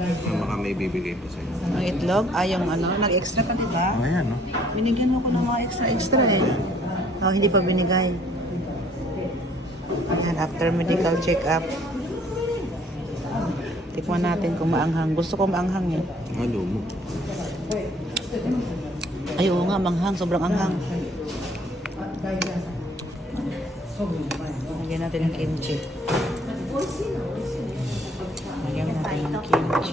Baka may bibigay pa sa'yo. Ang itlog? Yung ano, nag-extra ka, diba? Ayan, no? Binigyan mo ko ng mga extra eh. Oh, hindi pa binigay. Ayan, after medical check-up. Tikman natin kung maanghang. Gusto ko maanghang eh. Halo mo. Ay, oo nga, manghang. Sobrang anghang. Lagyan natin ng kimchi. Lagyan natin ng kimchi.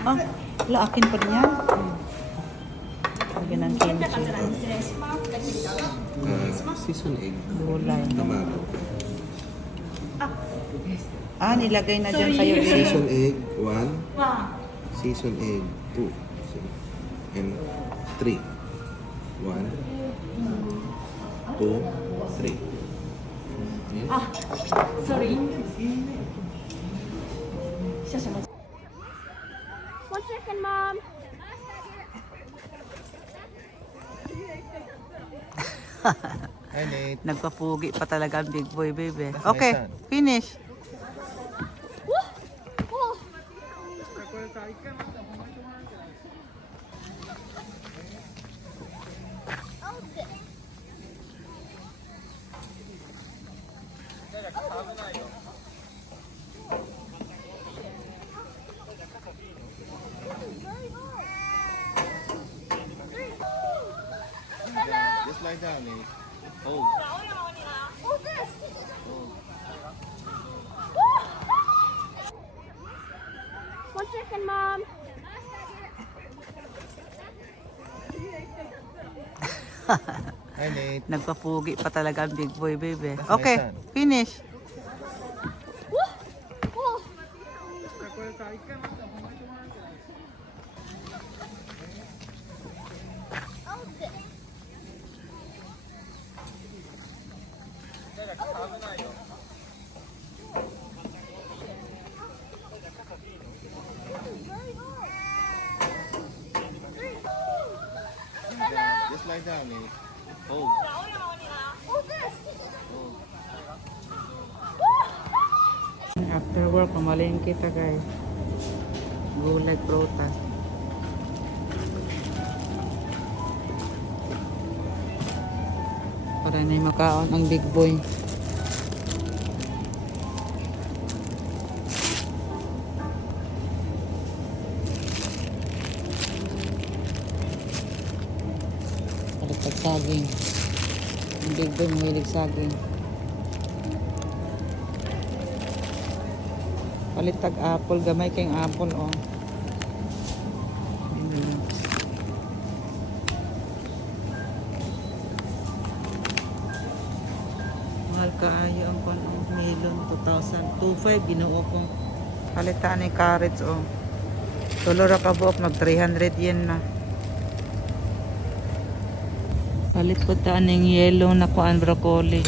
Ah, wala, akin pa rin yan. Lagyan ng kimchi. Season egg. Gulay. Tamago. Ah, nilagay na dyan sa'yo. Season egg, 1. Season egg, 2. And 3. 1, 2, 3. Ah, sorry. 1 second, Mom. Hi, Nate. Nagpapugi pa talaga ang big boy, baby. That's my Okay, son. finish. Oh. Just lie down, Nate. Hold. Oh, this. One second, Mom. Hi, Nate. Nagpapugi pa talaga ang big boy, baby. That's my Okay, son. finish. Oh. Just lie down, Nate. Hold. Oh, this. After work, pamaling kita, guys. Gulay, prutas. Para na yung makaon ang big boy. Palit saging. Ang big boy mahilig saging. Palitag apple, gamay kayong apple, oh. Mahal kaayo ang melon, 2,000. 2,500, ginuo ko. Palitaan ni carrots, oh. Tulora ka buok, mag 300 yen na. Palit po taan ng yellow na kuan broccoli.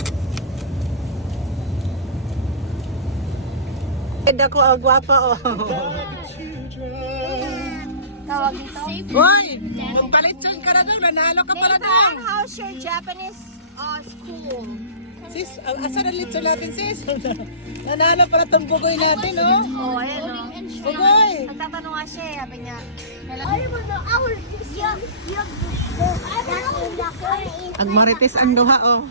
Ako ang gwapa, oh. Tawag dito. Hoy! Magpalit ka na doon. Nanalo ka pala doon. How's your Japanese school? Sis, asan ang litso natin, sis? Nanalo pala itong bugoy natin, oh. Oh, ayun o. Bugoy! Nagtatanong nga siya, sabi niya. Agmarites ang duha, oh.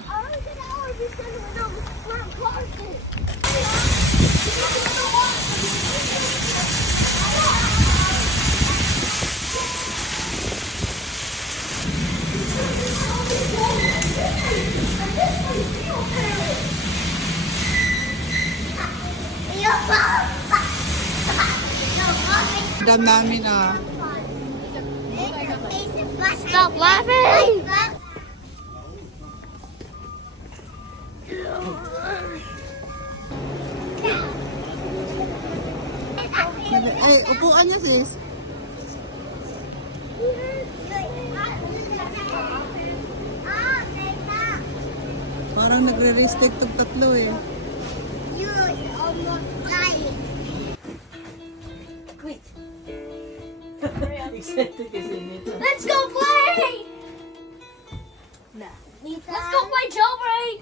Dam namin, ah. Stop laughing! Eh, upuan niya, sis. Parang nagre-restrict tong tatlo, eh. You're almost dying. Wait. Let's go play! Let's go play jailbreak!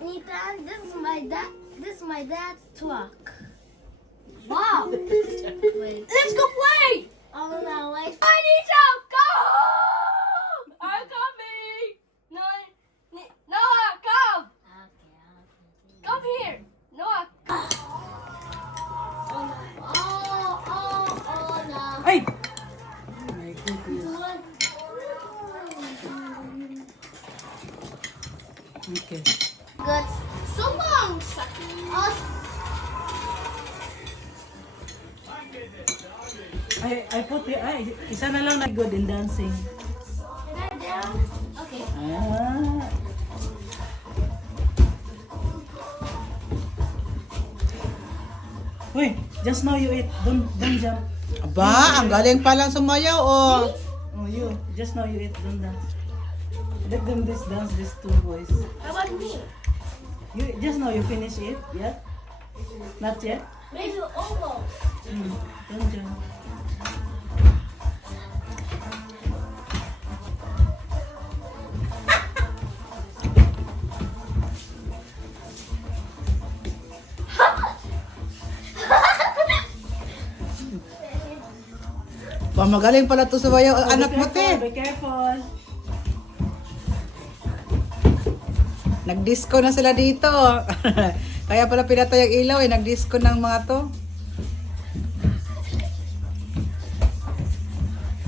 Nita, this is my dad's truck. Wow! Let's go play! Oh no, I need to go! I'm coming! No, Noah, come! Come here! Noah! Oh no. Ay! Okay. Good. So long! I put it, isa na lang na good in dancing. Okay. Ah. Uy, just now you eat. Don't jump. Aba, ang galing palang sumayaw, oh. Oh, you. Just now you eat. Don't dance. Let them dance, these two boys. How about me? You just now you finish it, yeah? Not yet? Maybe almost. Don't jump. Ba, magaling pala to sumayaw. Oh, Anak mo, te. Be careful. Nag-disco na sila dito. Kaya pala pinatay ang ilaw, eh. Nag-disco ng mga to.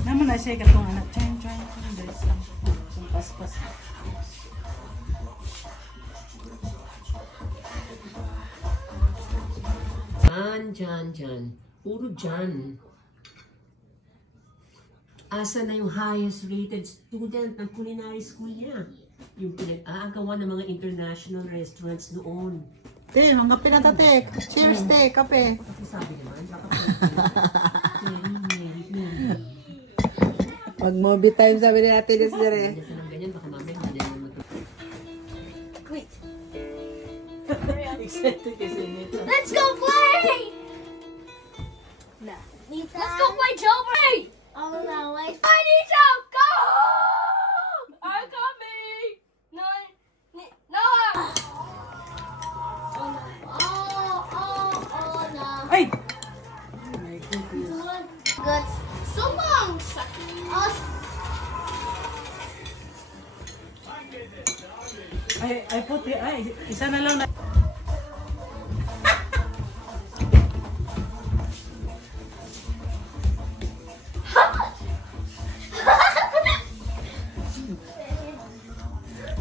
Naman na siya katong anak. Try. There's some paspas. Jan. Puro Jan. Asa na yung highest rated student ng culinary school niya? Yung pinag-aagawan ng mga international restaurants noon. Te, mga pinatatek. Cheers, te. Kape. Kasi sabi naman, baka Mary. Mag-movie time, sabi ni Ate Desiree. Ganyan ng ganyan, baka mamaya hindi naman Wait. Excited kasi nito. Let's go play! Let's go play jailbreak! Oh no, I need to go! I'm coming! Noah! Oh no. Ay! Good. So long! I put it, isa na lang na.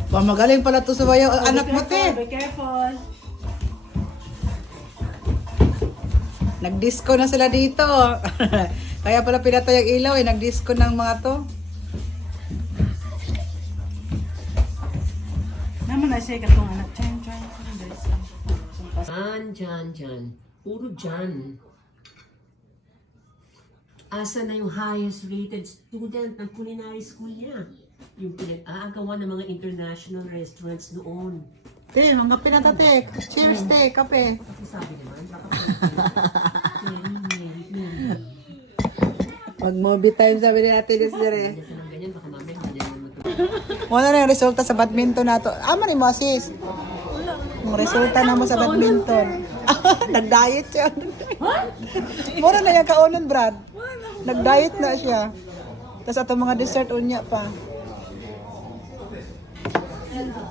Ba, magaling pala to sumayaw. Anak mo, te. Be careful. Nag-disco na sila dito. Kaya pala pinatay ang ilaw, eh. Nag-disco ng mga to. Naman na siya katong anak. Try. There's some paspas. Jan. Puro Jan. Asa na yung highest rated student ng culinary school niya? Yung pinag-aagawan ng mga international restaurants noon. Te, mga pinatatek. Cheers, te. Kape. Kasi sabi naman, baka Mary. Mag-movie time, sabi ni Ate Desiree. Ganyan ng ganyan, baka mamaya hindi naman Wala na yung resulta sa badminton nato. Ama ni mo, sis. Yung resulta na mo sa badminton. Nag-diet siya. Mura na yung kaunon, Brad. Nag-diet na siya. Tapos ato mga dessert unya pa.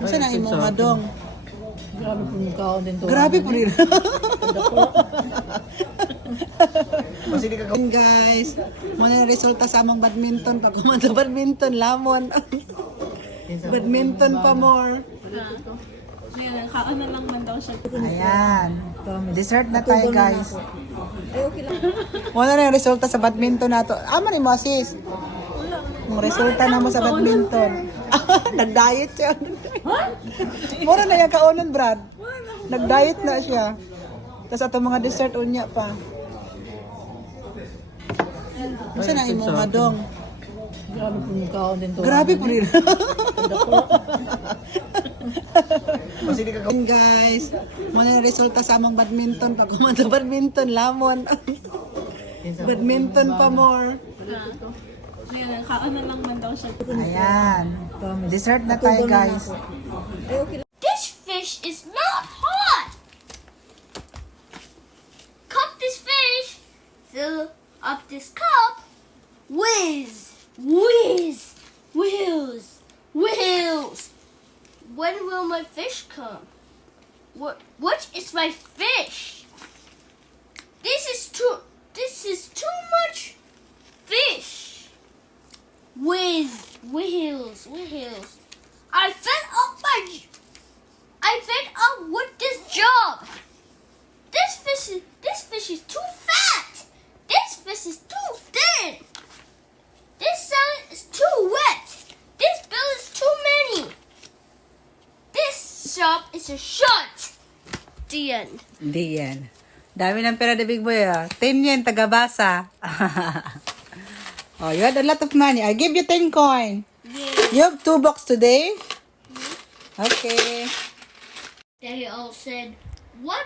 Masa na imo nga dong? Grabe po yung kaon din to. Grabe po rin. Guys, muna yung resulta sa among badminton. Pag kumanta badminton, lamon. Badminton pa more. Ayan, kaon na lang man daw siya. Ayan. Dessert na tayo, guys. Wala na yung resulta sa badminton nato. Ama ni mo, sis. Yung resulta na mo sa badminton. Nag-diet siya. Mura na yung kaunon, Brad. Nag-diet na siya. Tapos ato mga dessert unya pa. Masa na imo nga dong? Grabe po yung kaon din to. Grabe po rin. Guys, muna yung resulta sa among badminton. Pag kumanta badminton, lamon. Badminton pa more. Ayan, kaon na lang man daw siya. Ayan. Dessert na tayo, guys. This fish is not hot! Cook this fish! So up this cup. Whiz, whiz, wheels, wheels. When will my fish come? What is my fish? This is too much fish. Whiz, wheels, wheels. I fed up with this job. This fish is too fat. This fish is too thin. This salad is too wet. This bill is too many. This shop is a shut. The end. Hindi yan. Dami ng pera the big boy ah. 10 yen, tagabasa. Oh, you had a lot of money. I give you 10 coin. Yeah. You have 2 bucks today? Okay. They all said, "What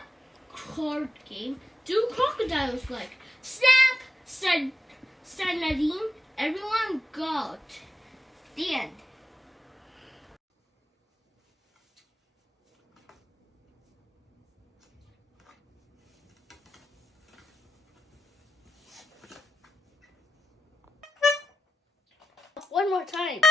card game do crocodiles like?" Snap, said Nadine. Everyone got. The end. One more time.